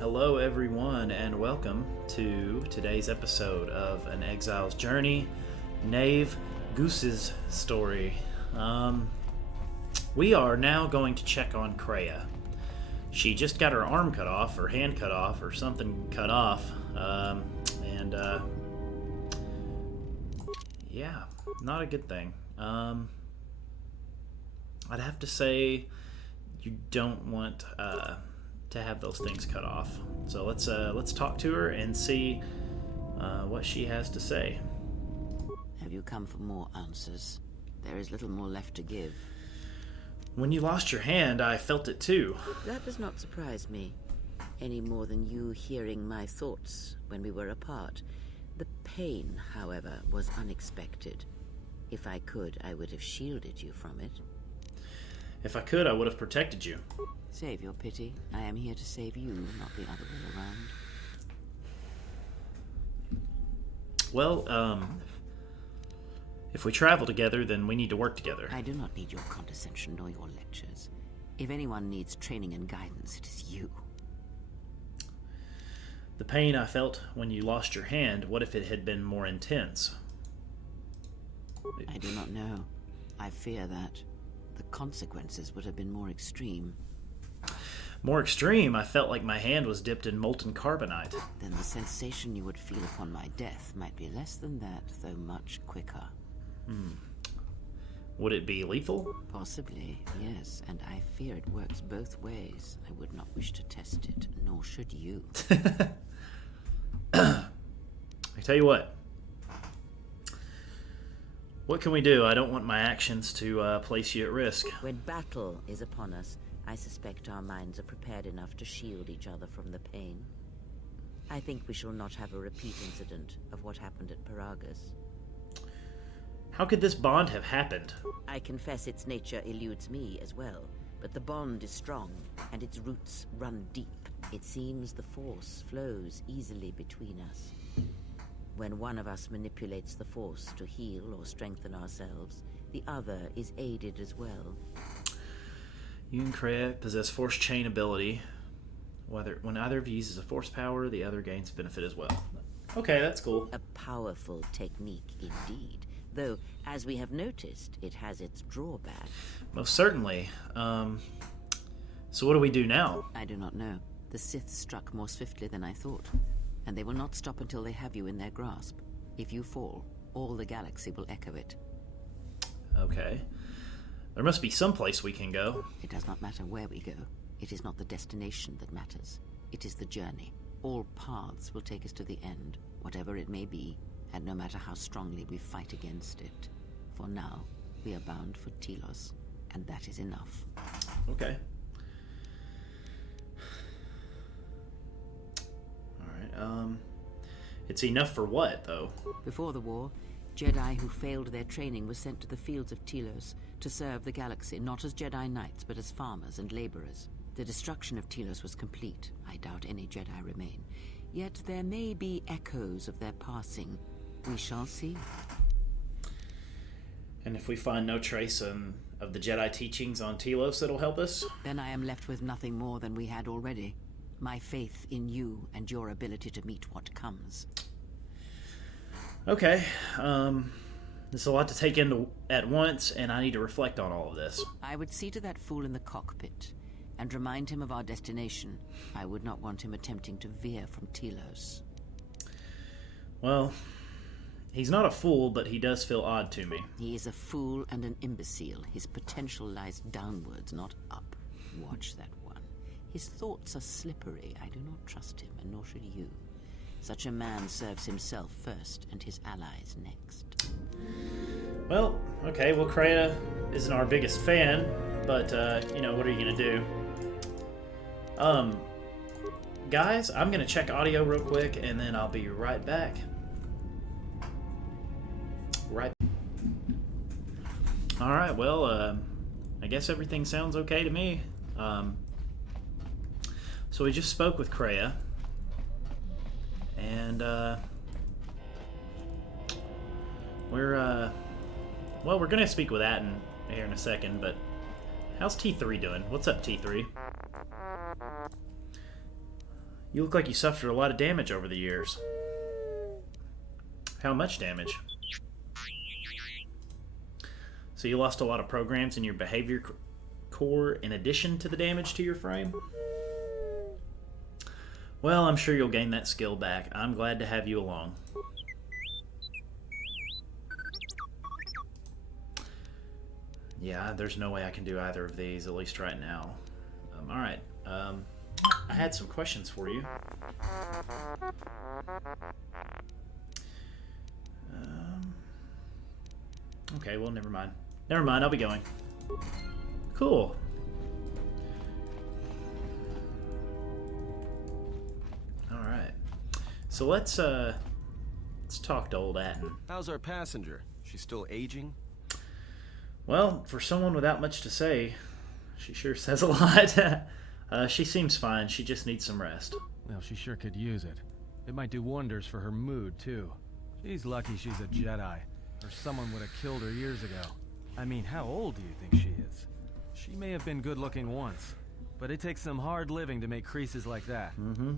Hello, everyone, and welcome to today's episode of An Exile's Journey, Nave Goose's story. We are now going to check on Kreia. She just got her arm cut off, or hand cut off, or something cut off, yeah, not a good thing. I'd have to say you don't want to have those things cut off. So let's talk to her and see what she has to say. Have you come for more answers? There is little more left to give. When you lost your hand, I felt it too. That does not surprise me, any more than you hearing my thoughts when we were apart. The pain, however, was unexpected. If I could, I would have shielded you from it. If I could, I would have protected you. Save your pity. I am here to save you, not the other way around. Well, if we travel together, then we need to work together. I do not need your condescension nor your lectures. If anyone needs training and guidance, it is you. The pain I felt when you lost your hand, what if it had been more intense? I do not know. I fear that the consequences would have been more extreme. More extreme, I felt like my hand was dipped in molten carbonite. Then the sensation you would feel upon my death might be less than that, though much quicker. Would it be lethal? Possibly, yes, and I fear it works both ways. I would not wish to test it, nor should you. I tell you what. What can we do? I don't want my actions to place you at risk. When battle is upon us, I suspect our minds are prepared enough to shield each other from the pain. I think we shall not have a repeat incident of what happened at Paragus. How could this bond have happened? I confess its nature eludes me as well, but the bond is strong, and its roots run deep. It seems the force flows easily between us. When one of us manipulates the force to heal or strengthen ourselves, the other is aided as well. You and Kreia possess force chain ability. When either of you uses a force power, the other gains benefit as well. Okay, that's cool. A powerful technique indeed, though, as we have noticed, it has its drawback. Most certainly. So what do we do now? I do not know. The Sith struck more swiftly than I thought, and they will not stop until they have you in their grasp. If you fall, all the galaxy will echo it. Okay. There must be some place we can go. It does not matter where we go. It is not the destination that matters. It is the journey. All paths will take us to the end, whatever it may be, and no matter how strongly we fight against it. For now, we are bound for Telos, and that is enough. Okay. Alright, it's enough for what, though? Before the war, Jedi who failed their training were sent to the fields of Telos to serve the galaxy, not as Jedi Knights, but as farmers and laborers. The destruction of Telos was complete. I doubt any Jedi remain. Yet there may be echoes of their passing. We shall see. And if we find no trace of the Jedi teachings on Telos, it'll help us? Then I am left with nothing more than we had already. My faith in you and your ability to meet what comes. Okay, there's a lot to take in at once, and I need to reflect on all of this. I would see to that fool in the cockpit and remind him of our destination. I would not want him attempting to veer from Telos. Well, he's not a fool, but he does feel odd to me. He is a fool and an imbecile. His potential lies downwards, not up. Watch that one. His thoughts are slippery. I do not trust him, and nor should you. Such a man serves himself first, and his allies next. Well, okay, Kreia isn't our biggest fan, but, what are you gonna do? Guys, I'm gonna check audio real quick, and then I'll be right back. Alright, well, I guess everything sounds okay to me. So we just spoke with Kreia, and, we're gonna speak with Atten here in a second, but how's T3 doing? What's up, T3? You look like you suffered a lot of damage over the years. How much damage? So you lost a lot of programs in your behavior core in addition to the damage to your frame? Well, I'm sure you'll gain that skill back. I'm glad to have you along. Yeah, there's no way I can do either of these, at least right now. Alright, I had some questions for you. Okay, well, never mind. Never mind, I'll be going. Cool. Alright. So let's talk to old Atten. How's our passenger? She's still aging? Well, for someone without much to say, she sure says a lot. She seems fine. She just needs some rest. Well, she sure could use it. It might do wonders for her mood, too. She's lucky she's a Jedi, or someone would have killed her years ago. I mean, how old do you think she is? She may have been good-looking once, but it takes some hard living to make creases like that. Mm-hmm.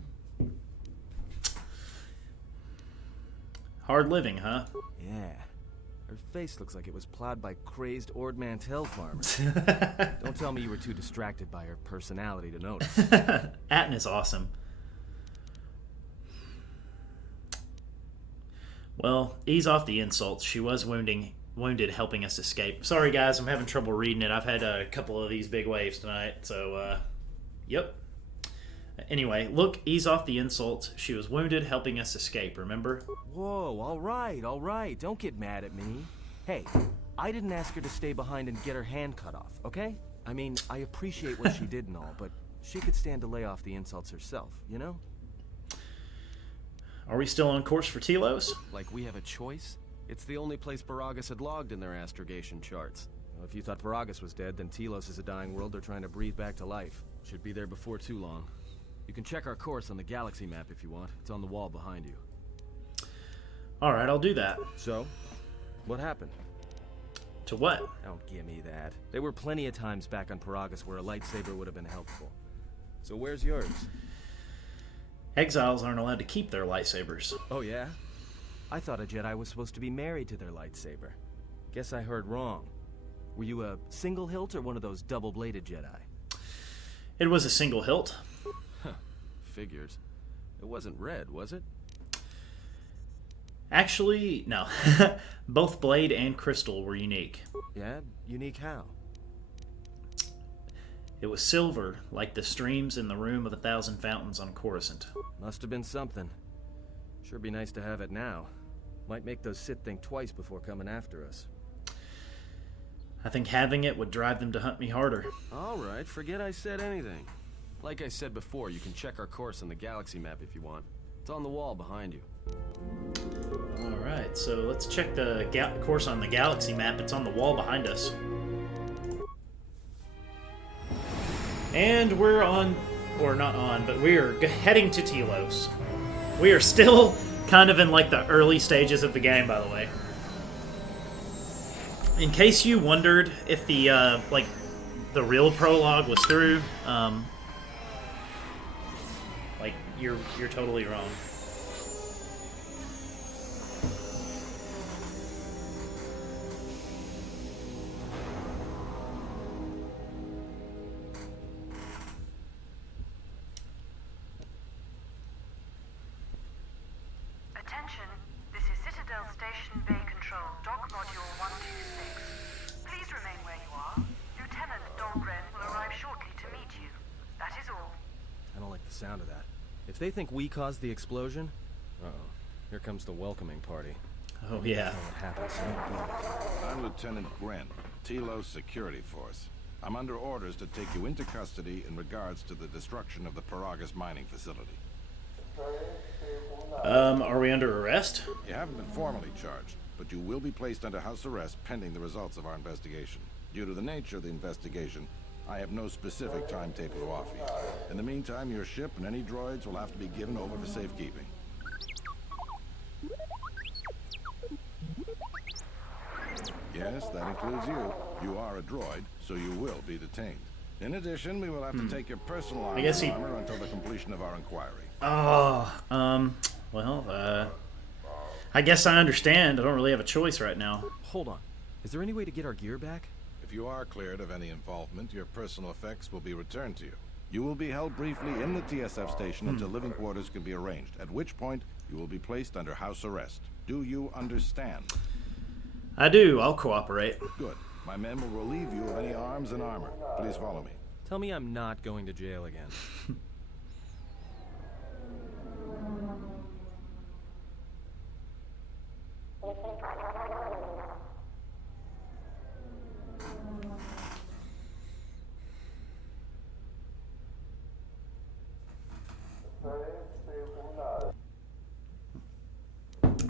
Hard living, huh? Yeah. Her face looks like it was plowed by crazed Ord Mantell farmers. Don't tell me you were too distracted by her personality to notice. Atten is awesome. Well, ease off the insults. She was wounded helping us escape. Sorry, guys, I'm having trouble reading it. I've had a couple of these big waves tonight, so, yep. Anyway, look, ease off the insults. She was wounded helping us escape, remember? Whoa, all right. Don't get mad at me. Hey, I didn't ask her to stay behind and get her hand cut off, okay? I mean, I appreciate what she did and all, but she could stand to lay off the insults herself, you know? Are we still on course for Telos? Like we have a choice? It's the only place Paragus had logged in their astrogation charts. Well, if you thought Paragus was dead, then Telos is a dying world they're trying to breathe back to life. Should be there before too long. You can check our course on the galaxy map if you want. It's on the wall behind you. Alright, I'll do that. So, what happened? To what? Don't give me that. There were plenty of times back on Paragus where a lightsaber would have been helpful. So where's yours? Exiles aren't allowed to keep their lightsabers. Oh yeah? I thought a Jedi was supposed to be married to their lightsaber. Guess I heard wrong. Were you a single hilt or one of those double-bladed Jedi? It was a single hilt. Figures. It wasn't red, was it? Actually, no. Both blade and crystal were unique. Yeah? Unique how? It was silver, like the streams in the Room of 1,000 Fountains on Coruscant. Must have been something. Sure be nice to have it now. Might make those Sith think twice before coming after us. I think having it would drive them to hunt me harder. Alright, forget I said anything. Like I said before, you can check our course on the galaxy map if you want. It's on the wall behind you. Alright, so let's check the course on the galaxy map. It's on the wall behind us. And we're on, or not on, but we're heading to Telos. We are still kind of in like the early stages of the game, by the way. In case you wondered if the like the real prologue was through, like you're totally wrong. Attention, this is Citadel Station Bay Control, Dock Module 126. Please remain where you are. Lieutenant Dahlgren will arrive shortly to meet you. That is all. I don't like the sound of that. If they think we caused the explosion... Uh-oh. Here comes the welcoming party. Oh yeah. What happens? I'm Lieutenant Gren, Telos Security Force. I'm under orders to take you into custody in regards to the destruction of the Paragus mining facility. Are we under arrest? You haven't been formally charged, but you will be placed under house arrest pending the results of our investigation. Due to the nature of the investigation, I have no specific timetable to offer you. In the meantime, your ship and any droids will have to be given over for safekeeping. Yes, that includes you. You are a droid, so you will be detained. In addition, we will have to take your personal armor until the completion of our inquiry. Oh, I guess I understand. I don't really have a choice right now. Hold on. Is there any way to get our gear back? If you are cleared of any involvement, your personal effects will be returned to you. You will be held briefly in the TSF station until living quarters can be arranged, at which point you will be placed under house arrest. Do you understand? I do. I'll cooperate. Good. My men will relieve you of any arms and armor. Please follow me. Tell me I'm not going to jail again.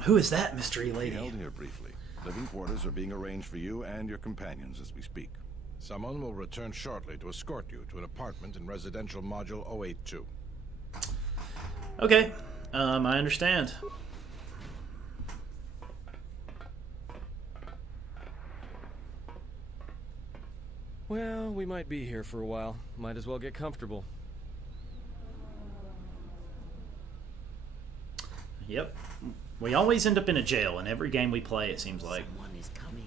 Who is that mystery lady? Held here briefly. Living quarters are being arranged for you and your companions as we speak. Someone will return shortly to escort you to an apartment in residential module 082. Okay, I understand. Well, we might be here for a while. Might as well get comfortable. Yep. We always end up in a jail in every game we play, it seems like. Someone is coming.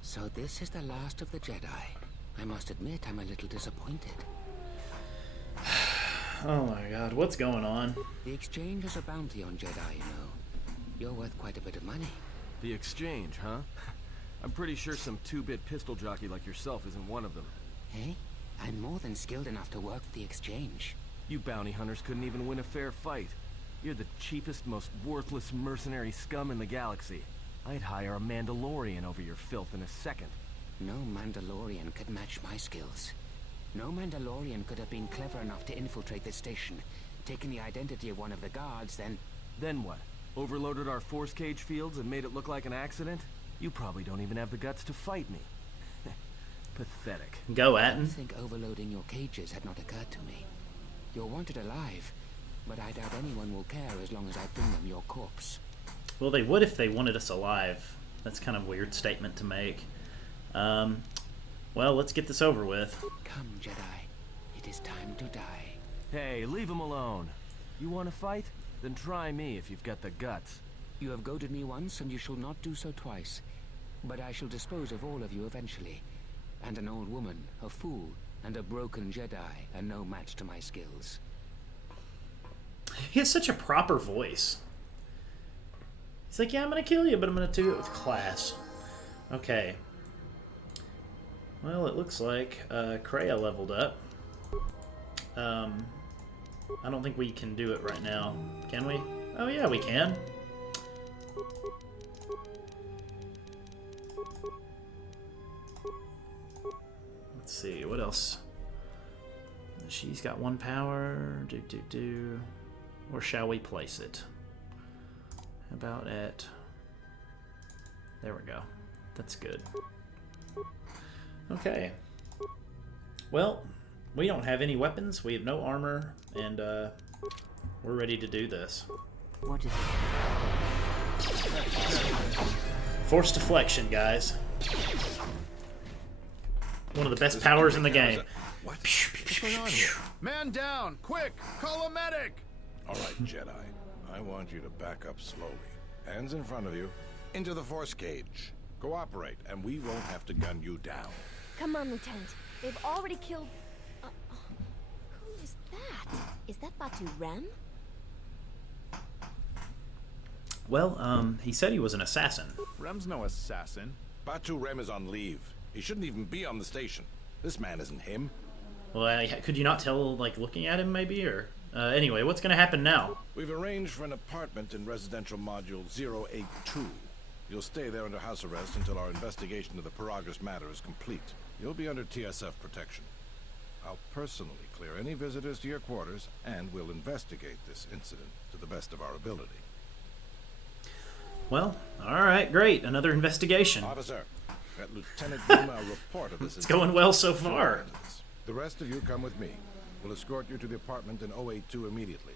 So this is the last of the Jedi. I must admit, I'm a little disappointed. Oh my god, what's going on? The exchange has a bounty on Jedi, you know. You're worth quite a bit of money. The exchange, huh? I'm pretty sure some two-bit pistol jockey like yourself isn't one of them. Hey, I'm more than skilled enough to work for the exchange. You bounty hunters couldn't even win a fair fight. You're the cheapest, most worthless mercenary scum in the galaxy. I'd hire a Mandalorian over your filth in a second. No Mandalorian could match my skills. No Mandalorian could have been clever enough to infiltrate this station, taken the identity of one of the guards, then... Then what? Overloaded our force cage fields and made it look like an accident? You probably don't even have the guts to fight me. Pathetic. Go, I Atten. think overloading your cages had not occurred to me. You're wanted alive, but I doubt anyone will care as long as I bring them your corpse. Well, they would if they wanted us alive. That's kind of a weird statement to make. Well, let's get this over with. Come, Jedi. It is time to die. Hey, leave him alone. You want to fight? Then try me if you've got the guts. You have goaded me once, and you shall not do so twice. But I shall dispose of all of you eventually. And an old woman, a fool, and a broken Jedi are no match to my skills. He has such a proper voice. He's like, yeah, I'm gonna kill you, but I'm gonna do it with class. Okay. Well, it looks like Kreia leveled up. I don't think we can do it right now. Can we? Oh yeah, we can. Let's see, what else? She's got one power. Or shall we place it? How about at... There we go. That's good. Okay. Well, we don't have any weapons, we have no armor, and we're ready to do this. What is it? Force deflection, guys. One of the best powers in the game. What's going on here? Man down! Quick! Call a medic! All right, Jedi. I want you to back up slowly. Hands in front of you. Into the force cage. Cooperate, and we won't have to gun you down. Come on, Lieutenant. They've already killed... who is that? Is that Batu Rem? Well, he said he was an assassin. Rem's no assassin. Batu Rem is on leave. He shouldn't even be on the station. This man isn't him. Well, could you not tell, like, looking at him, maybe? Or anyway, what's going to happen now? We've arranged for an apartment in residential module 082. You'll stay there under house arrest until our investigation of the Paragus matter is complete. You'll be under TSF protection. I'll personally clear any visitors to your quarters, and we'll investigate this incident to the best of our ability. Well, alright, great. Another investigation. Officer, let Lieutenant Dilfa report of this. It's going well so far. The rest of you come with me. We'll escort you to the apartment in 082 immediately.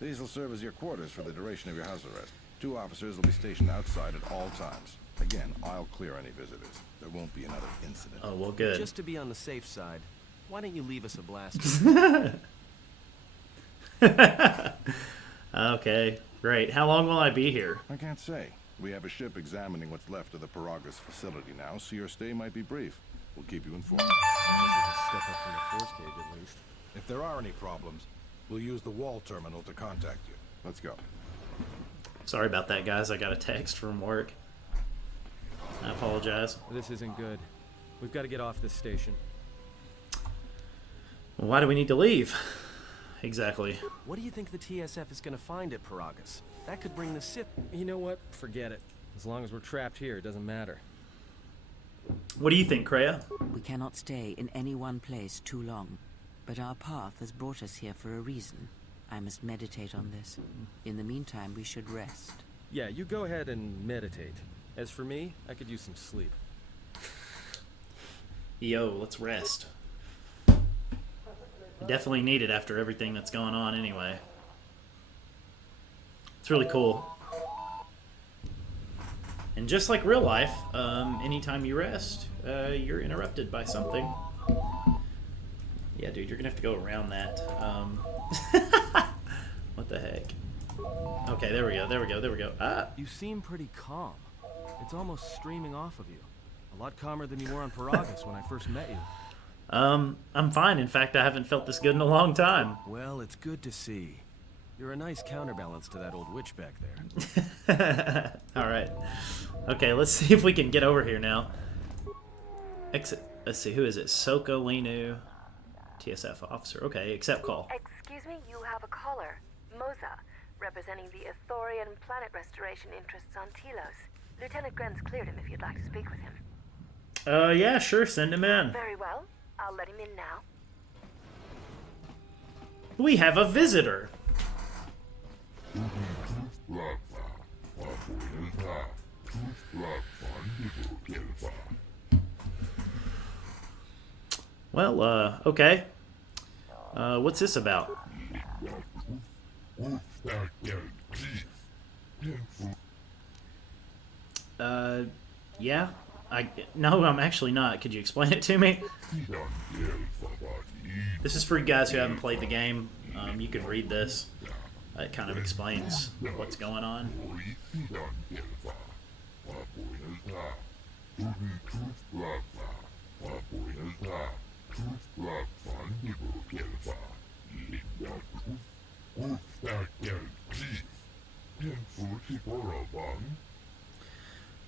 These will serve as your quarters for the duration of your house arrest. 2 officers will be stationed outside at all times. Again, I'll clear any visitors. There won't be another incident. Oh, well, good. Just to be on the safe side, why don't you leave us a blaster? Okay, great. How long will I be here? I can't say. We have a ship examining what's left of the Paragas facility now, so your stay might be brief. We'll keep you informed. This is a step up from the force cage, at least. If there are any problems, we'll use the wall terminal to contact you. Let's go. Sorry about that, guys. I got a text from work. I apologize. This isn't good. We've got to get off this station. Well, why do we need to leave? Exactly. What do you think the TSF is going to find at Paragas? That could bring the Sith... You know what? Forget it. As long as we're trapped here, it doesn't matter. What do you think, Kreia? We cannot stay in any one place too long. But our path has brought us here for a reason. I must meditate on this. In the meantime, we should rest. Yeah, you go ahead and meditate. As for me, I could use some sleep. Yo, let's rest. Definitely need it after everything that's going on anyway. It's really cool. And just like real life, anytime you rest, you're interrupted by something. Yeah, dude, you're gonna have to go around that. What the heck? Okay, there we go, there we go, there we go. Ah! You seem pretty calm. It's almost streaming off of you. A lot calmer than you were on Paragas when I first met you. I'm fine. In fact, I haven't felt this good in a long time. Well, it's good to see. You're a nice counterbalance to that old witch back there. Alright. Okay, let's see if we can get over here now. Exit. Let's see, who is it? Soko Linu, TSF officer. Okay, accept call. Excuse me, you have a caller. Moza, representing the Ithorian planet restoration interests on Telos. Lieutenant Grenz cleared him if you'd like to speak with him. Yeah, sure, send him in. Very well. I'll let him in now. We have a visitor. Well, okay. What's this about? Yeah? No, I'm actually not. Could you explain it to me? This is for you guys who haven't played the game. You could read this. It kind of explains what's going on.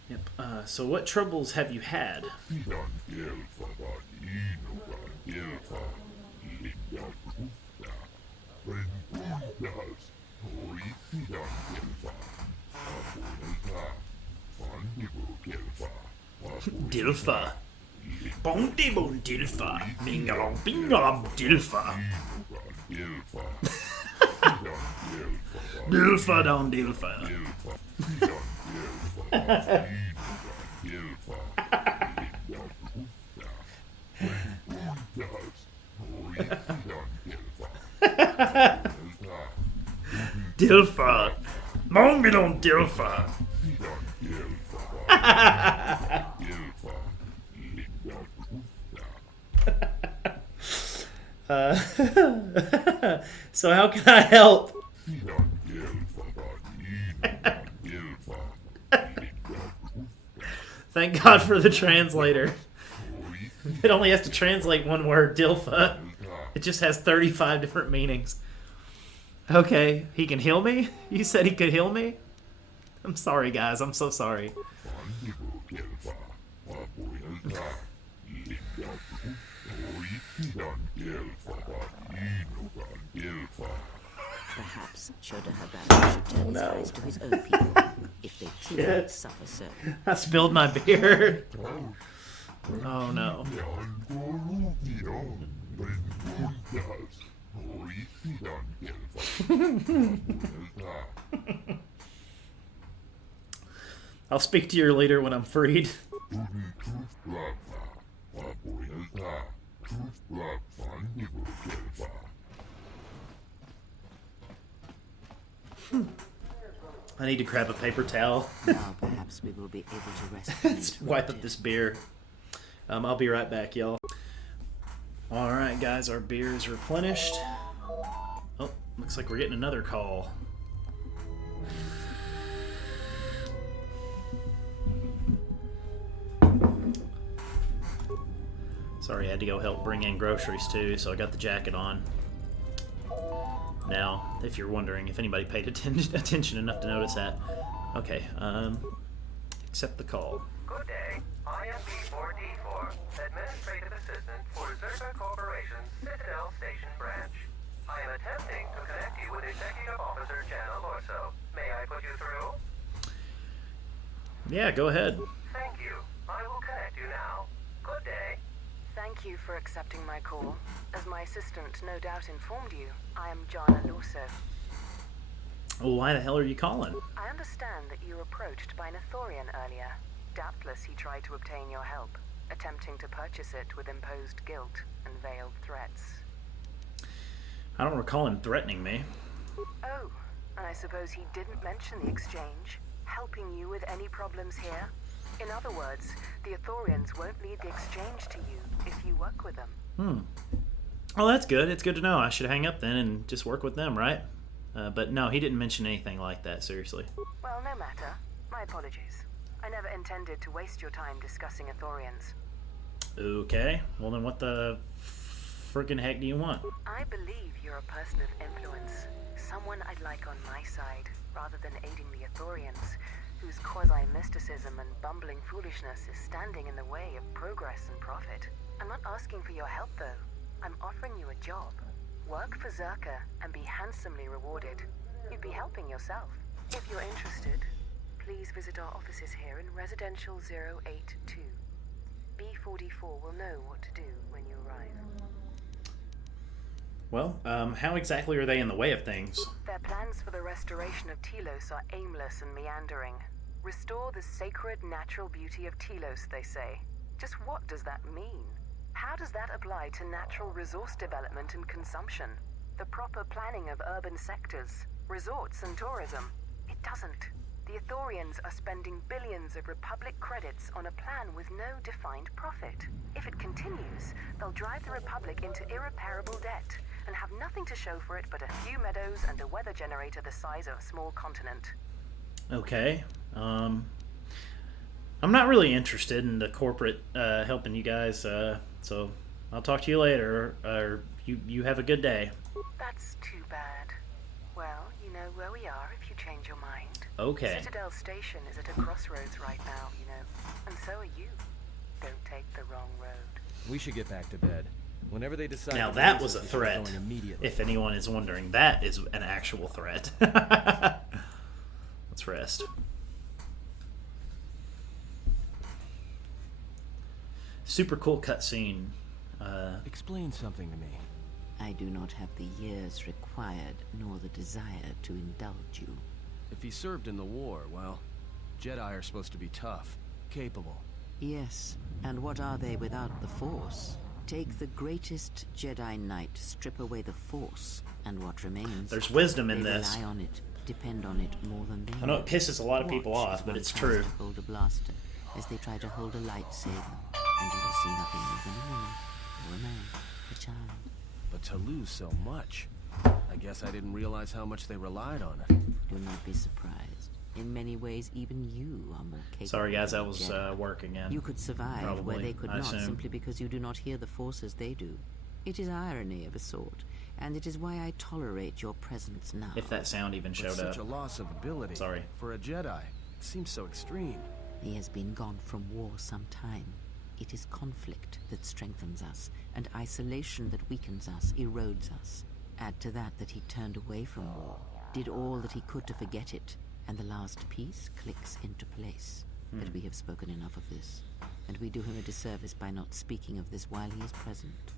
Yep. So what troubles have you had? Dilfa. Bong Dilfa. Bingalong bingalong Dilfa. Dilfa down Dilfa. Dilfa. Mongilon Dilfa. So how can I help? Thank God for the translator. It only has to translate one word, Dilfa. It just has 35 different meanings. Okay, he can heal me? You said he could heal me? I'm sorry, guys. I'm so sorry. Perhaps Shoda Habana should turn his eyes to his own people, if they truly suffer so. I spilled my beer. Oh no. I'll speak to your leader when I'm freed. I need to grab a paper towel. Now perhaps we will be able to rest. Let's wipe up this beer. I'll be right back, y'all. Alright, guys, our beer is replenished. Oh, looks like we're getting another call. Sorry, I had to go help bring in groceries too, so I got the jacket on. Now, if you're wondering if anybody paid attention enough to notice that. Okay, accept the call. Good day. I am B4D4, Administrative Assistant for Zerka Corporation's Citadel Station branch. I am attempting to connect you with Executive Officer Jan Alorso. May I put you through? Yeah, go ahead. Thank you. I will connect you now. Good day. Thank you for accepting my call. As my assistant no doubt informed you, I am John Alorso. Well, why the hell are you calling? I understand that you were approached by an Ithorian earlier. Doubtless he tried to obtain your help, attempting to purchase it with imposed guilt and veiled threats. I don't recall him threatening me. Oh, and I suppose he didn't mention the exchange, helping you with any problems here? In other words, the Ithorians won't lead the exchange to you if you work with them. Oh, that's good. It's good to know. I should hang up then and just work with them, right? But no, he didn't mention anything like that, seriously. Well, no matter. My apologies. I never intended to waste your time discussing Ithorians. Okay, well then what the friggin' heck do you want? I believe you're a person of influence. Someone I'd like on my side, rather than aiding the Ithorians, whose quasi-mysticism and bumbling foolishness is standing in the way of progress and profit. I'm not asking for your help, though. I'm offering you a job. Work for Zerka and be handsomely rewarded. You'd be helping yourself. If you're interested, please visit our offices here in Residential 082. B44 will know what to do when you arrive. Well, how exactly are they in the way of things? Their plans for the restoration of Telos are aimless and meandering. Restore the sacred natural beauty of Telos, they say. Just what does that mean? How does that apply to natural resource development and consumption? The proper planning of urban sectors, resorts and tourism? It doesn't. The Ithorians are spending billions of Republic credits on a plan with no defined profit. If it continues, they'll drive the Republic into irreparable debt and have nothing to show for it but a few meadows and a weather generator the size of a small continent. Okay, I'm not really interested in the corporate helping you guys, so I'll talk to you later, or you have a good day. That's too bad. Well, you know where we are if you change your mind. Okay. Citadel Station is at a crossroads right now, you know, and so are you. Don't take the wrong road. We should get back to bed. Whenever they decide. Now to that release was a us, we should be threat. going immediately. If anyone is wondering, that is an actual threat. Let's rest. Super cool cutscene. Explain something to me. I do not have the years required, nor the desire to indulge you. If he served in the war, well, Jedi are supposed to be tough, capable. Yes, and what are they without the Force? Take the greatest Jedi Knight, strip away the Force, and what remains? There's wisdom in they this. rely on it, depend on it more than they I know it pisses a lot of people Watch off, as but one it's tries true. to hold a blaster, as they try to hold a lightsaber, and you will see nothing more than a woman, or a man, a child. But to lose so much, I guess I didn't realize how much they relied on it. Do not be surprised. In many ways, even you are more capable. Sorry guys, than that was Jedi. work again. You could survive where Probably, they could I not, assume. simply because you do not hear the Force as they do. It is irony of a sort, and it is why I tolerate your presence now. If that sound even But showed such up. a loss of ability. Sorry. For a Jedi, it seems so extreme. He has been gone from war some time. It is conflict that strengthens us, and isolation that weakens us, erodes us. Add to that he turned away from war, did all that he could to forget it, and the last piece clicks into place. But we have spoken enough of this, and we do him a disservice by not speaking of this while he is present.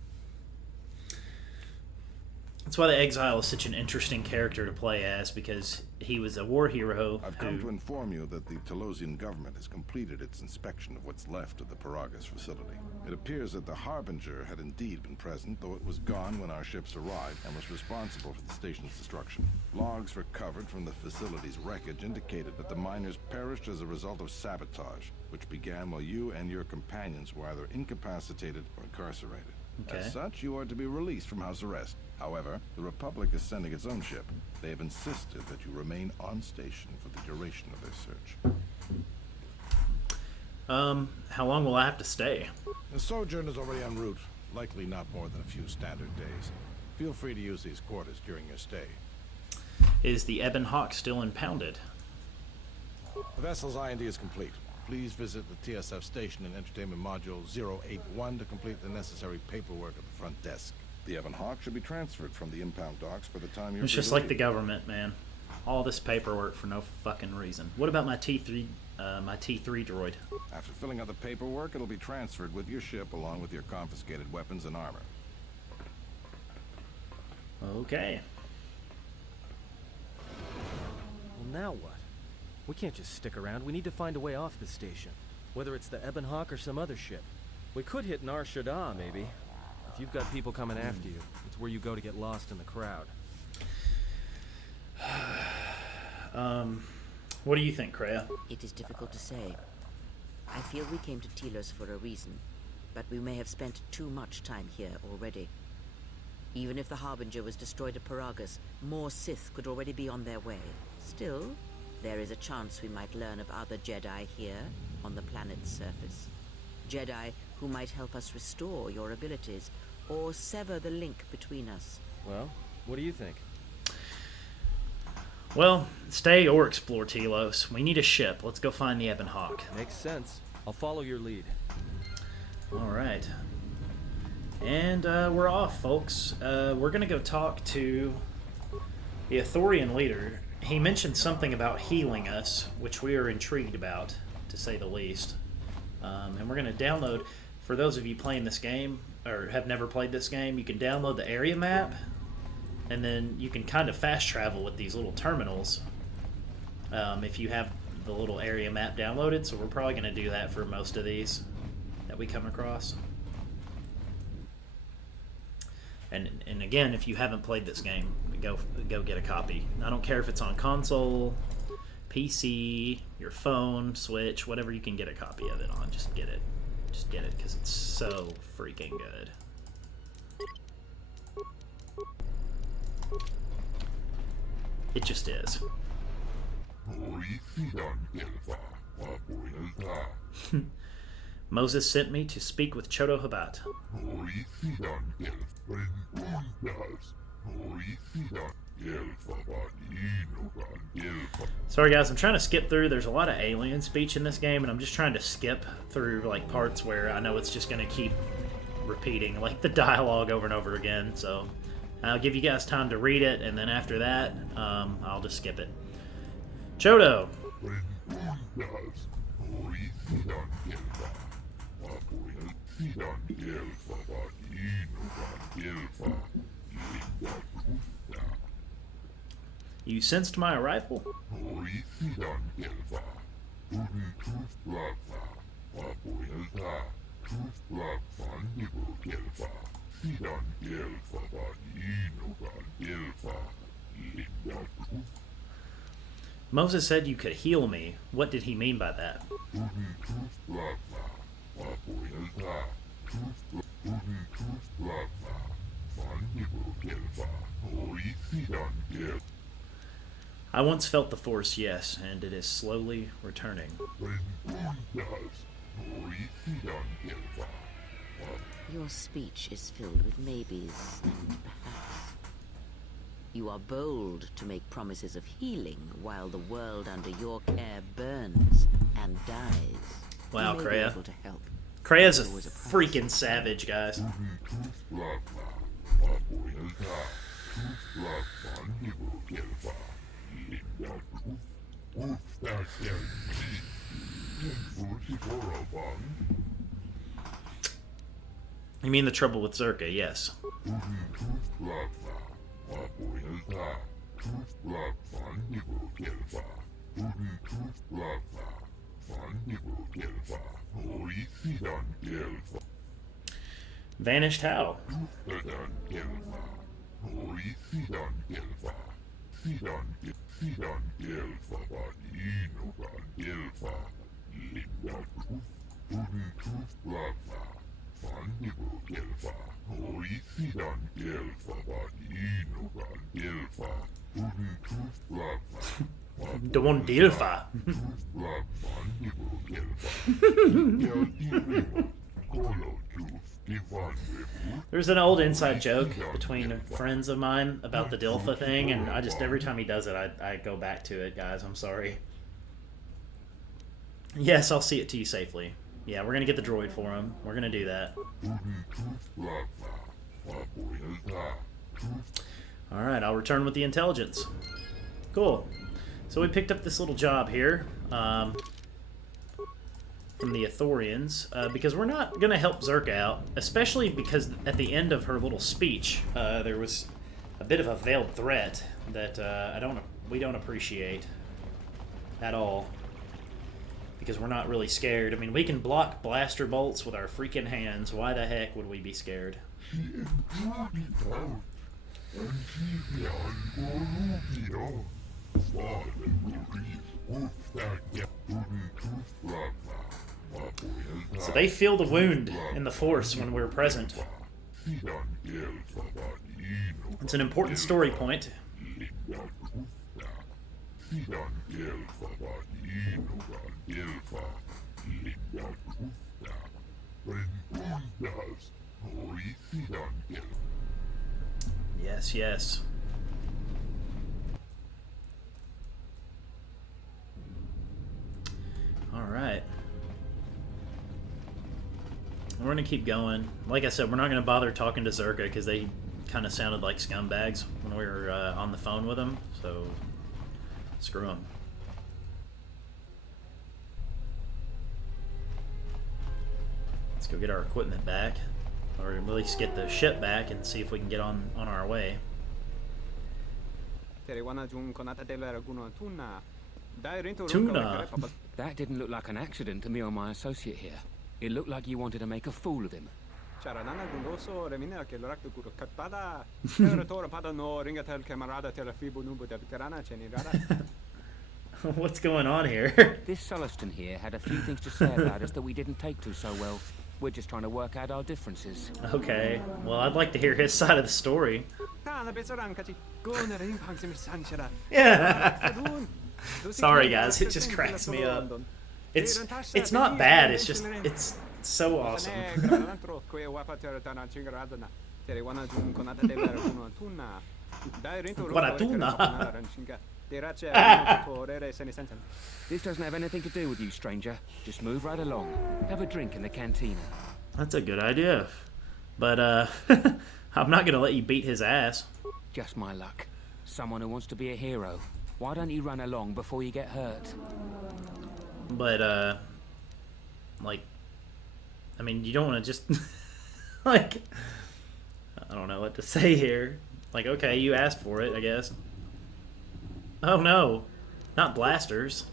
That's why the Exile is such an interesting character to play as, because he was a war hero I've come to inform you that the Telosian government has completed its inspection of what's left of the Paragus facility. It appears that the Harbinger had indeed been present, though it was gone when our ships arrived and was responsible for the station's destruction. Logs recovered from the facility's wreckage indicated that the miners perished as a result of sabotage, which began while you and your companions were either incapacitated or incarcerated. Okay. As such, you are to be released from house arrest. However, the Republic is sending its own ship. They have insisted that you remain on station for the duration of their search. How long will I have to stay? The sojourn is already en route, likely not more than a few standard days. Feel free to use these quarters during your stay. Is the Ebon Hawk still impounded? The vessel's IND is complete. Please visit the TSF station and entertainment module 081 to complete the necessary paperwork at the front desk. The Ebon Hawk should be transferred from the impound docks by the time you're It's just like the government, man. All this paperwork for no fucking reason. What about my T3 droid? After filling out the paperwork, it'll be transferred with your ship along with your confiscated weapons and armor. Okay. Well, now what? We can't just stick around. We need to find a way off the station. Whether it's the Ebon Hawk or some other ship. We could hit Nar Shaddaa, maybe. If you've got people coming after you, it's where you go to get lost in the crowd. What do you think, Kreia? It is difficult to say. I feel we came to Telos for a reason, but we may have spent too much time here already. Even if the Harbinger was destroyed at Paragus, more Sith could already be on their way. Still, there is a chance we might learn of other Jedi here, on the planet's surface. Jedi who might help us restore your abilities, or sever the link between us. Well, what do you think? Well, stay or explore Telos. We need a ship. Let's go find the Ebon Hawk. Makes sense. I'll follow your lead. Alright. And we're off, folks. We're going to go talk to the Ithorian leader. He mentioned something about healing us, which we are intrigued about, to say the least. And we're going to download, for those of you playing this game, or have never played this game, you can download the area map, and then you can kind of fast travel with these little terminals if you have the little area map downloaded. So we're probably going to do that for most of these that we come across. And again, if you haven't played this game, go get a copy. I don't care if it's on console, PC, your phone, Switch, whatever you can get a copy of it on. Just get it. Just get it, because it's so freaking good. It just is. Moses sent me to speak with Chodo Habat. Sorry guys, I'm trying to skip through. There's a lot of alien speech in this game, and I'm just trying to skip through like parts where I know it's just going to keep repeating like the dialogue over and over again. So I'll give you guys time to read it, and then after that, I'll just skip it. Chodo. You sensed my arrival? Moses said you could heal me. What did he mean by that? I once felt the Force, yes, and it is slowly returning. Your speech is filled with maybes and perhaps. You are bold to make promises of healing while the world under your care burns and dies. Wow, You may be Kreia. able to help. Kreia's a There was a price. freaking savage, guys. You mean the trouble with Zerka, yes. Vanished how? Don Dilfa. There's an old inside joke between friends of mine about the Dilfa thing, and I just, every time he does it, I go back to it, guys. I'm sorry. Yes, I'll see it to you safely. Yeah, we're gonna get the droid for him. We're gonna do that. Alright, I'll return with the intelligence. Cool. So we picked up this little job here from the Ithorians, because we're not going to help Zerk out, especially because at the end of her little speech, there was a bit of a veiled threat that we don't appreciate at all, because we're not really scared. I mean, we can block blaster bolts with our freaking hands. Why the heck would we be scared? So they feel the wound in the Force when we're present. It's an important story point. Yes, yes. Alright. We're going to keep going. Like I said, we're not going to bother talking to Zerka because they kind of sounded like scumbags when we were on the phone with them. So, screw them. Let's go get our equipment back. Or at least get the ship back and see if we can get on our way. Tuna. That didn't look like an accident to me or my associate here. It looked like you wanted to make a fool of him. What's going on here? This Sulluston here had a few things to say about us that we didn't take to so well. We're just trying to work out our differences. Okay, well, I'd like to hear his side of the story. Yeah. Sorry, guys, it just cracks me up. It's not bad. It's just it's so awesome. This doesn't have anything to do with you, stranger. Just move right along. Have a drink in the cantina. That's a good idea. But, I'm not gonna let you beat his ass. Just my luck. Someone who wants to be a hero. Why don't you run along before you get hurt? But, like, I mean, you don't want to just, like, I don't know what to say here. Like, okay, you asked for it, I guess. Oh no, not blasters.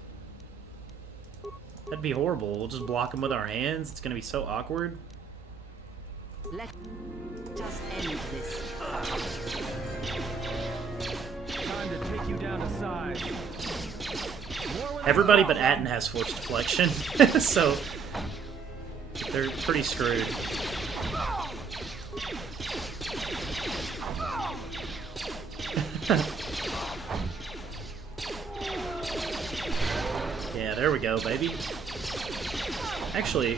That'd be horrible. We'll just block them with our hands. It's gonna be so awkward. Let us end this. Time to take you down to size. Everybody but Atten has force deflection, so they're pretty screwed. Yeah, there we go, baby. Actually,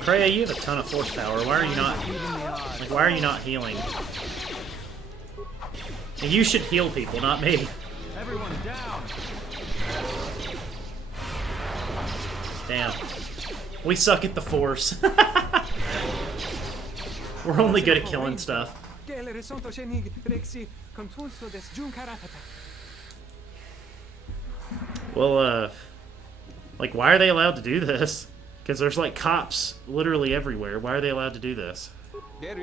Kreia, you have a ton of force power. Why are you not? Like, why are you not healing? And you should heal people, not me. Everyone down. Damn. We suck at the Force. We're only good at killing stuff. Well, like, why are they allowed to do this? Because there's like cops literally everywhere. Why are they allowed to do this? Damn.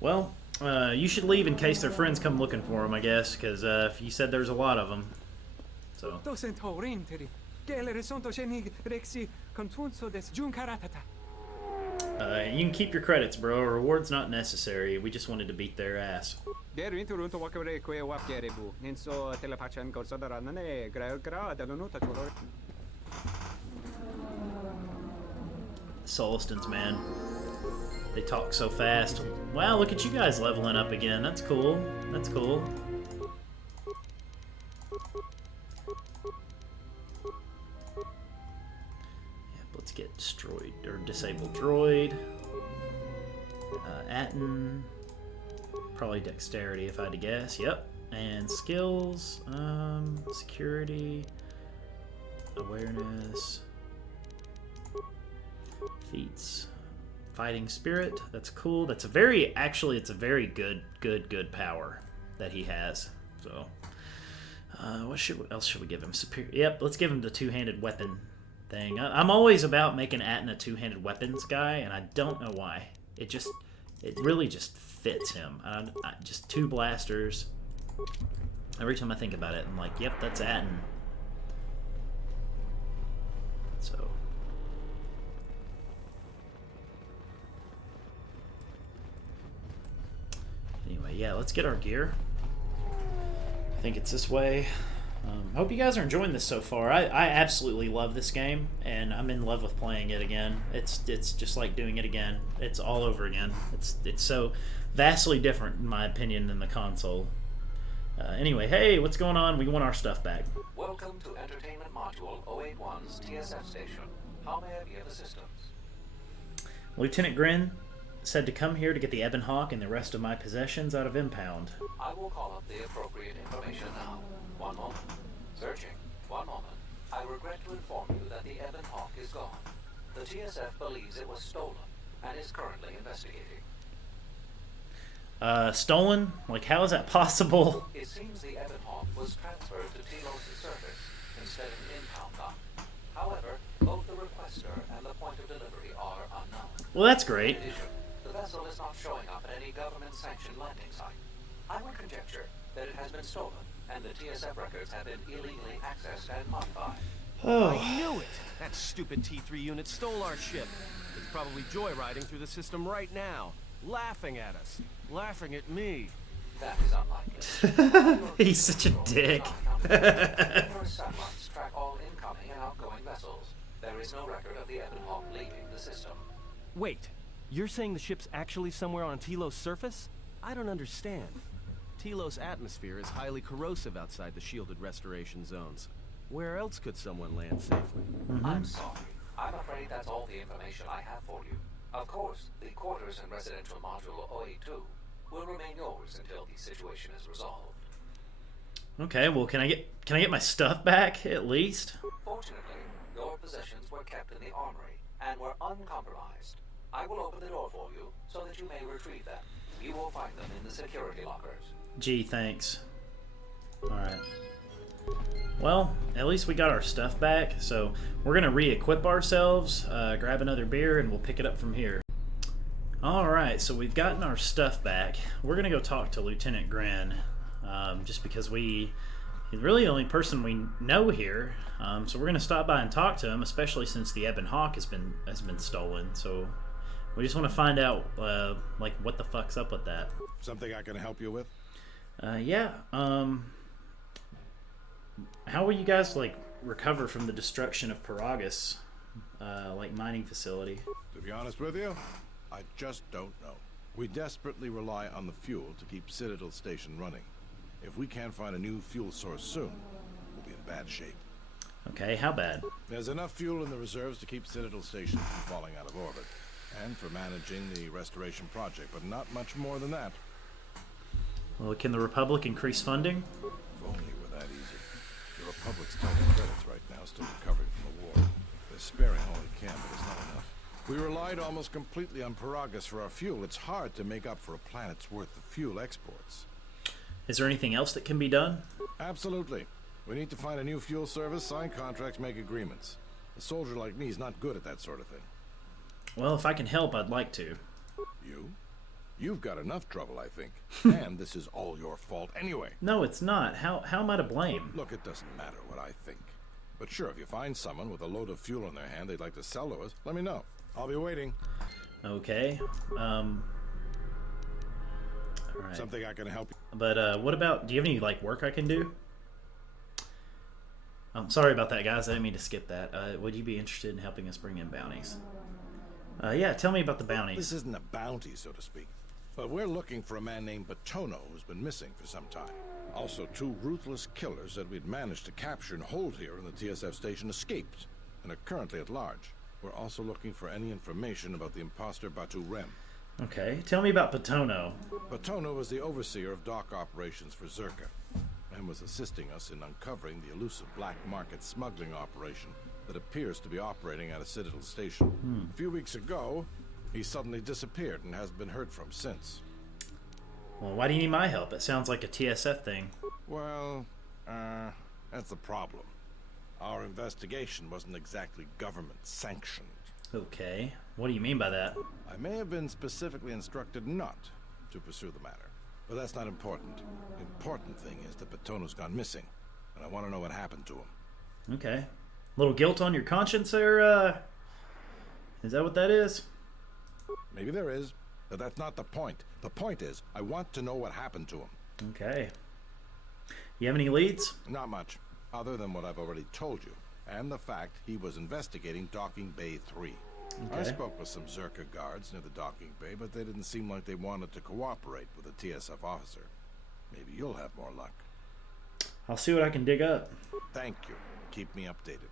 Well, you should leave in case their friends come looking for them, I guess, because you said there's a lot of them. So. You can keep your credits, bro. A reward's not necessary. We just wanted to beat their ass. Solistons, man. They talk so fast. Wow, look at you guys leveling up again. That's cool. That's cool. Yep, let's get destroyed or disabled droid. Atten. Probably dexterity if I had to guess. Yep. And skills. Security. Awareness. Feats. Fighting spirit. That's cool. That's a very, actually, it's a very good power that he has. So, what else should we give him? Superior. Yep, let's give him the two-handed weapon thing. I'm always about making Atten a two-handed weapons guy, and I don't know why. It really just fits him. Just two blasters. Every time I think about it, I'm like, yep, that's Atten. So. Anyway, yeah, let's get our gear. I think it's this way. Hope you guys are enjoying this so far. I absolutely love this game, and I'm in love with playing it again. It's just like doing it again. It's all over again. It's so vastly different, in my opinion, than the console. Anyway, hey, what's going on? We want our stuff back. Welcome to Entertainment Module 081's TSF station. How may I be of assistance? Lieutenant Grin said to come here to get the Ebon Hawk and the rest of my possessions out of impound. I will call up the appropriate information now. One moment. Searching. One moment. I regret to inform you that the Ebon Hawk is gone. The TSF believes it was stolen and is currently investigating. Stolen? Like, how is that possible? It seems the Ebon Hawk was transferred to Telos' surface instead of an impound dock. However, both the requester and the point of delivery are unknown. Well, that's great. In addition, the vessel is not showing up at any government-sanctioned landing site. I would conjecture that it has been stolen, and the TSF records have been illegally accessed and modified. Oh. I knew it! That stupid T3 unit stole our ship. It's probably joyriding through the system right now, laughing at us, laughing at me. That is unlikely. He's such a dick. Numerous satellites track all incoming and outgoing vessels. There is no record of the Ebon Hawk leaving the system. Wait, you're saying the ship's actually somewhere on Telos' surface? I don't understand. Telos' atmosphere is highly corrosive outside the shielded restoration zones. Where else could someone land safely? I'm sorry. I'm afraid that's all the information I have for you. Of course, the quarters in Residential Module 082 will remain yours until the situation is resolved. Okay, well, can I get my stuff back at least? Fortunately, your possessions were kept in the armory and were uncompromised. I will open the door for you so that you may retrieve them. You will find them in the security lockers. Gee, thanks. Alright. Well, at least we got our stuff back, so we're going to re-equip ourselves, grab another beer, and we'll pick it up from here. Alright, so we've gotten our stuff back. We're going to go talk to Lieutenant Grin, just because he's really the only person we know here. So we're going to stop by and talk to him, especially since the Ebon Hawk has been stolen. So we just want to find out, like, what the fuck's up with that. Something I can help you with? Yeah. How will you guys, like, recover from the destruction of Paragus, like, mining facility? To be honest with you, I just don't know. We desperately rely on the fuel to keep Citadel Station running. If we can't find a new fuel source soon, we'll be in bad shape. Okay, how bad? There's enough fuel in the reserves to keep Citadel Station from falling out of orbit, and for managing the restoration project, but not much more than that. Well, can the Republic increase funding? If only it were that easy. The Republic's total credits right now, still recovering from the war. They're sparing all they can, but it's not enough. We relied almost completely on Paragus for our fuel. It's hard to make up for a planet's worth of fuel exports. Is there anything else that can be done? Absolutely. We need to find a new fuel service, sign contracts, make agreements. A soldier like me is not good at that sort of thing. Well, if I can help, I'd like to. You? You've got enough trouble, I think. And this is all your fault anyway. No, it's not. How am I to blame? Look, it doesn't matter what I think. But sure, if you find someone with a load of fuel in their hand they'd like to sell to us, let me know. I'll be waiting. Okay. All right. Something I can help you. But what about, do you have any like work I can do? Sorry about that, guys. I didn't mean to skip that. Would you be interested in helping us bring in bounties? Yeah, tell me about the bounties. This isn't a bounty, so to speak. But we're looking for a man named Batono who's been missing for some time. Also, 2 ruthless killers that we'd managed to capture and hold here in the TSF station escaped and are currently at large. We're also looking for any information about the imposter Batu Rem. Okay, tell me about Batono. Batono was the overseer of dock operations for Zerka and was assisting us in uncovering the elusive black market smuggling operation that appears to be operating at a Citadel station. A few weeks ago, he suddenly disappeared and hasn't been heard from since. Well, why do you need my help? It sounds like a TSF thing. Well, that's the problem. Our investigation wasn't exactly government-sanctioned. Okay, what do you mean by that? I may have been specifically instructed not to pursue the matter, but that's not important. The important thing is that Batono's gone missing, and I want to know what happened to him. Okay. Little guilt on your conscience there, is that what that is? Maybe there is, but that's not the point. The point is, I want to know what happened to him. Okay. You have any leads? Not much, other than what I've already told you, and the fact he was investigating Docking Bay 3. Okay. I spoke with some Zerka guards near the docking bay, but they didn't seem like they wanted to cooperate with a TSF officer. Maybe you'll have more luck. I'll see what I can dig up. Thank you. Keep me updated.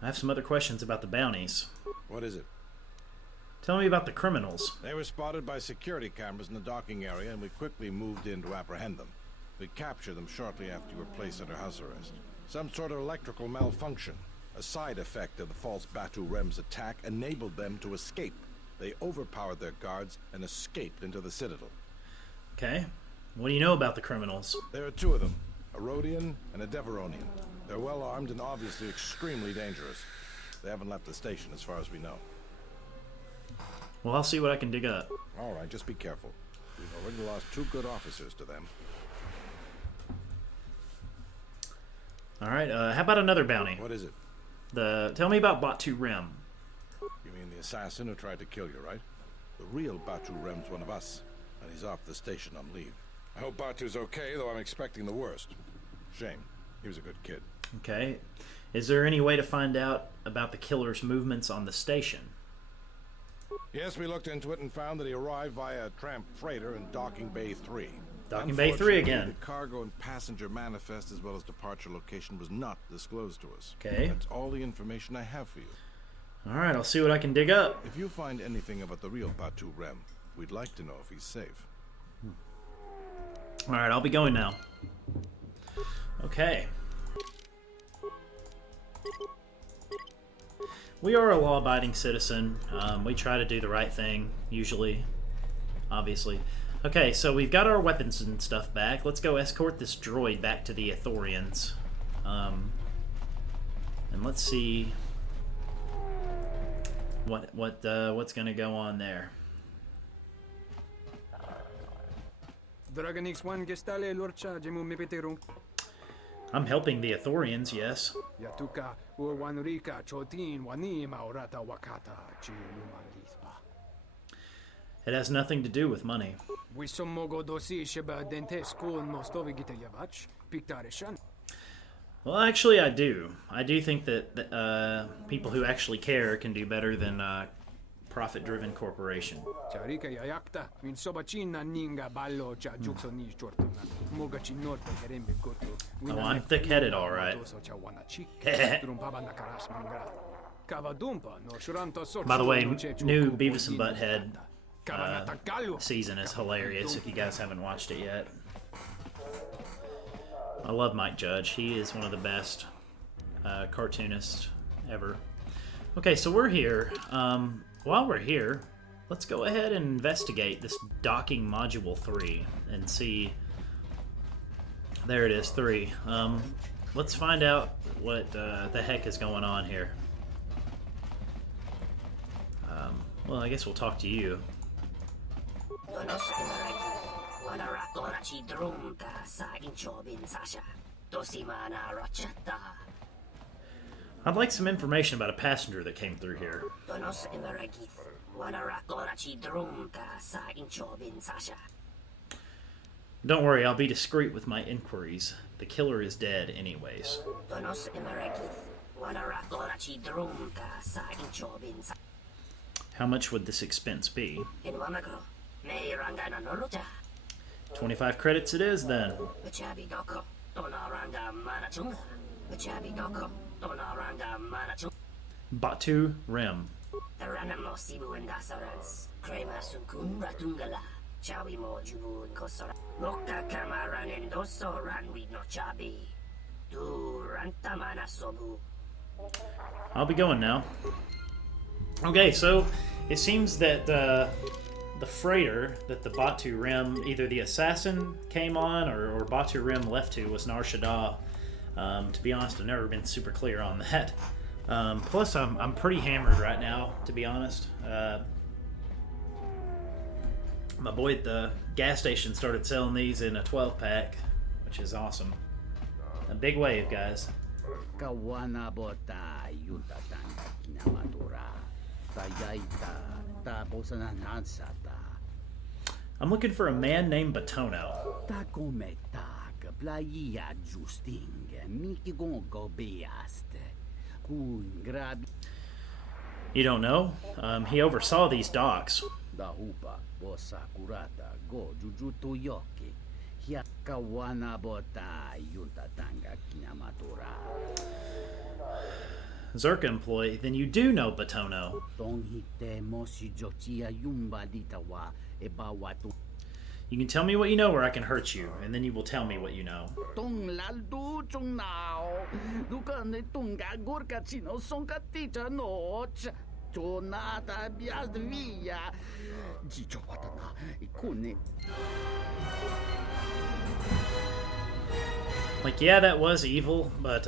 I have some other questions about the bounties. What is it? Tell me about the criminals. They were spotted by security cameras in the docking area, and we quickly moved in to apprehend them. We captured them shortly after you were placed under house arrest. Some sort of electrical malfunction, a side effect of the false Batu Rem's attack, enabled them to escape. They overpowered their guards and escaped into the Citadel. Okay. What do you know about the criminals? There are 2 of them, a Rhodian and a Deveronian. They're well armed and obviously extremely dangerous. They haven't left the station as far as we know. Well, I'll see what I can dig up. All right, just be careful. We've already lost 2 good officers to them. All right, how about another bounty? What is it? Tell me about Batu Rem. You mean the assassin who tried to kill you, right? The real Batu Rem's one of us, and he's off the station on leave. I hope Batu's okay, though I'm expecting the worst. Shame. He was a good kid. Okay. Is there any way to find out about the killer's movements on the station? Yes, we looked into it and found that he arrived via a tramp freighter in Docking Bay 3. Docking Bay 3 again. The cargo and passenger manifest as well as departure location was not disclosed to us. Okay. That's all the information I have for you. All right, I'll see what I can dig up. If you find anything about the real Batu Rem, we'd like to know if he's safe. All right, I'll be going now. Okay. We are a law-abiding citizen. We try to do the right thing, usually, obviously. Okay, so we've got our weapons and stuff back. Let's go escort this droid back to the Ithorians. And let's see what's gonna go on there. Dragonix 1 gestale lorcha jemu mipiteru. I'm helping the Ithorians, yes. Yatuka urwanurika chotin wani maurata wakata chilumalispa. It has nothing to do with money. We somogo dosi sheba dente school mostovi gitayavach pictarishan. Well, actually, I do. I do think that people who actually care can do better than profit-driven corporation. Charika yayakta min sobachina ninga ballo cha juxoni chortuna. Mogachi norte herembe goto. Oh, I'm thick-headed, all right. By the way, new Beavis and Butthead season is hilarious if you guys haven't watched it yet. I love Mike Judge. He is one of the best cartoonists ever. Okay, so we're here. While we're here, let's go ahead and investigate this docking module 3 and see. There it is, 3. Let's find out what the heck is going on here. Well, I guess we'll talk to you. I'd like some information about a passenger that came through here. Don't worry, I'll be discreet with my inquiries. The killer is dead anyways. How much would this expense be? 25 credits it is, then. Batu Rim. I'll be going now. Okay, so it seems that the freighter that the Batu Rim, either the assassin came on or Batu Rim left to, was Nar Shaddaa. To be honest, I've never been super clear on that. Plus, I'm pretty hammered right now, to be honest. My boy at the gas station started selling these in a 12-pack, which is awesome. A big wave, guys. I'm looking for a man named Batono. You don't know? He oversaw these docks. Zerka employee, then you do know Batono. You can tell me what you know or I can hurt you, and then you will tell me what you know. Like, yeah, that was evil, but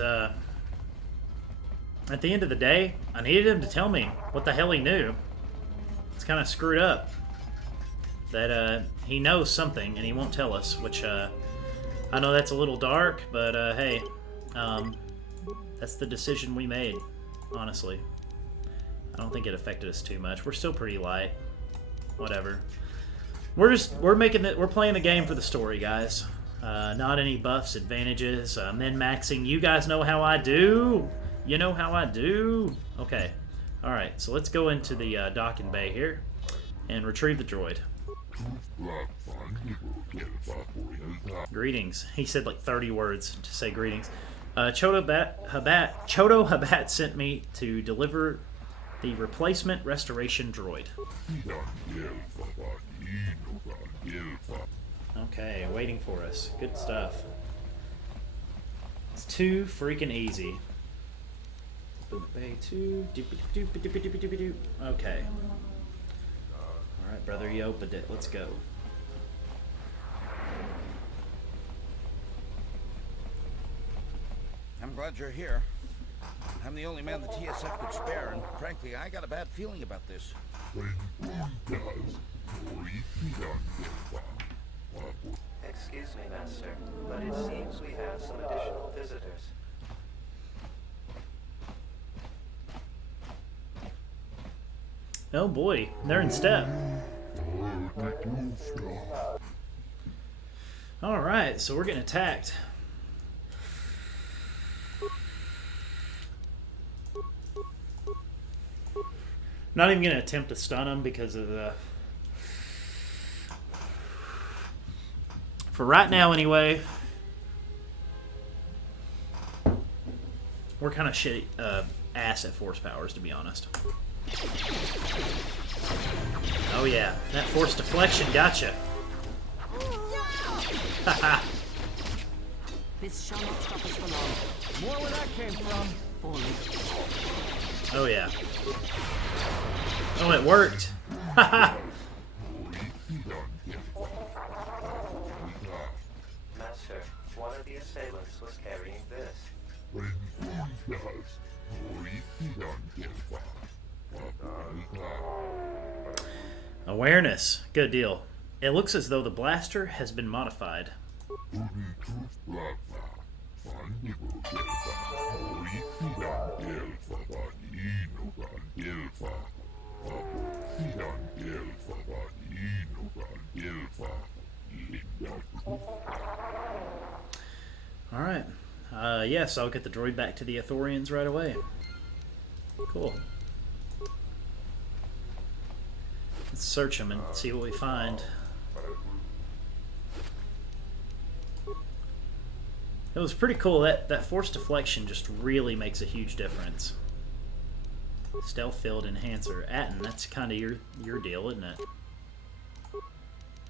at the end of the day, I needed him to tell me what the hell he knew. It's kind of screwed up that he knows something and he won't tell us, which I know that's a little dark, but hey, that's the decision we made, honestly. I don't think it affected us too much. We're still pretty light. Whatever. We're playing the game for the story, guys. Not any buffs, advantages, min-maxing. You guys know how I do. You know how I do. Okay. Alright, so let's go into the docking bay here and retrieve the droid. Greetings. He said like 30 words to say greetings. Chodo Habat sent me to deliver the replacement restoration droid. Okay, waiting for us. Good stuff. It's too freaking easy. Bay 2. Okay. Alright, brother, you opened it. Let's go. I'm glad you're here. I'm the only man the TSF could spare, and frankly, I got a bad feeling about this. Excuse me, Master, but it seems we have some additional visitors. Oh boy, they're in step. Alright, so we're getting attacked. Not even going to attempt to stun them because of the... For right now, anyway, we're kind of shitty ass at force powers, to be honest. Oh yeah, that force deflection gotcha. Haha. This shall not stop us for long. More where that came from. Oh, yeah. Oh, it worked. Haha. Master, one of the assailants was carrying this. Awareness. Good deal. It looks as though the blaster has been modified. Alright. Yes, I'll get the droid back to the Ithorians right away. Cool. Let's search them and see what we find. It was pretty cool. That force deflection just really makes a huge difference. Stealth field enhancer. Atten, that's kind of your deal, isn't it?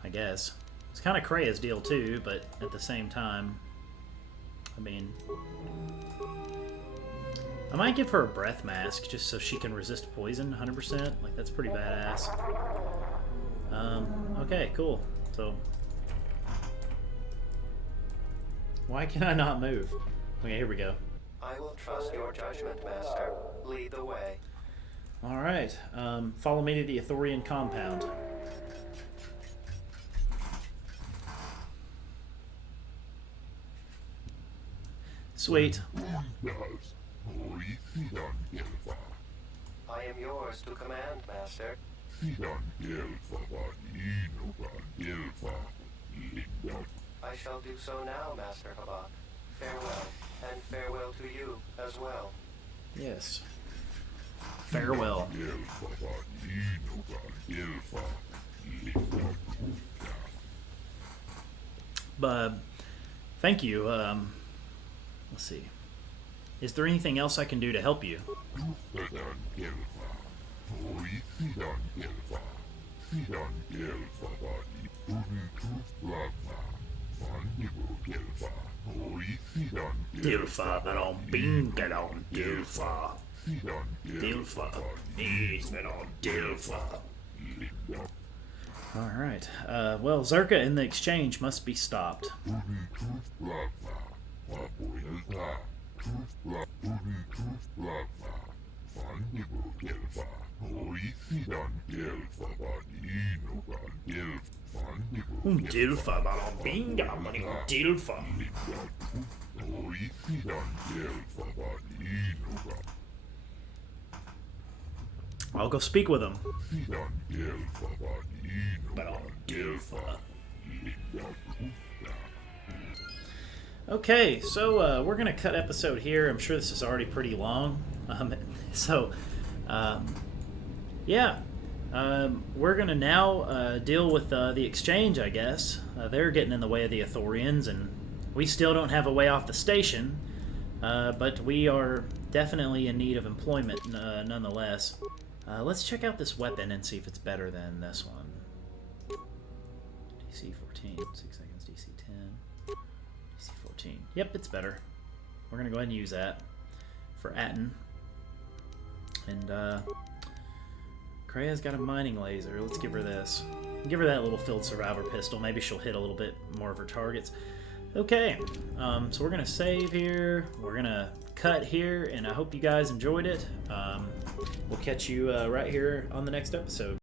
I guess. It's kind of Krea's deal too, but at the same time, I mean, I might give her a breath mask just so she can resist poison 100%. Like, that's pretty badass. Okay, cool. So, why can I not move? Okay, here we go. I will trust your judgment, Master. Lead the way. Alright, follow me to the Ithorian compound. Sweet. I am yours to command, Master. I shall do so now, Master Habak. Farewell, and farewell to you as well. Yes. Farewell. But thank you. Let's see. Is there anything else I can do to help you? Dilfa, but on bingo on Dilfa. Dilfa, knees but on Dilfa. Alright. Well, Zerka in the exchange must be stopped. Dilfa, but on bingo, but on Dilfa. I'll go speak with him. But on Dilfa. Okay, so we're going to cut episode here. I'm sure this is already pretty long. Yeah. We're going to now deal with the exchange, I guess. They're getting in the way of the Ithorians, and we still don't have a way off the station. But we are definitely in need of employment nonetheless. Let's check out this weapon and see if it's better than this one. DC 14, 6 seconds, DC 10. DC 14. Yep, it's better. We're going to go ahead and use that for Atten. And, Krea's got a mining laser. Let's give her this. Give her that little field survivor pistol. Maybe she'll hit a little bit more of her targets. Okay, so we're going to save here. We're going to cut here, and I hope you guys enjoyed it. We'll catch you right here on the next episode.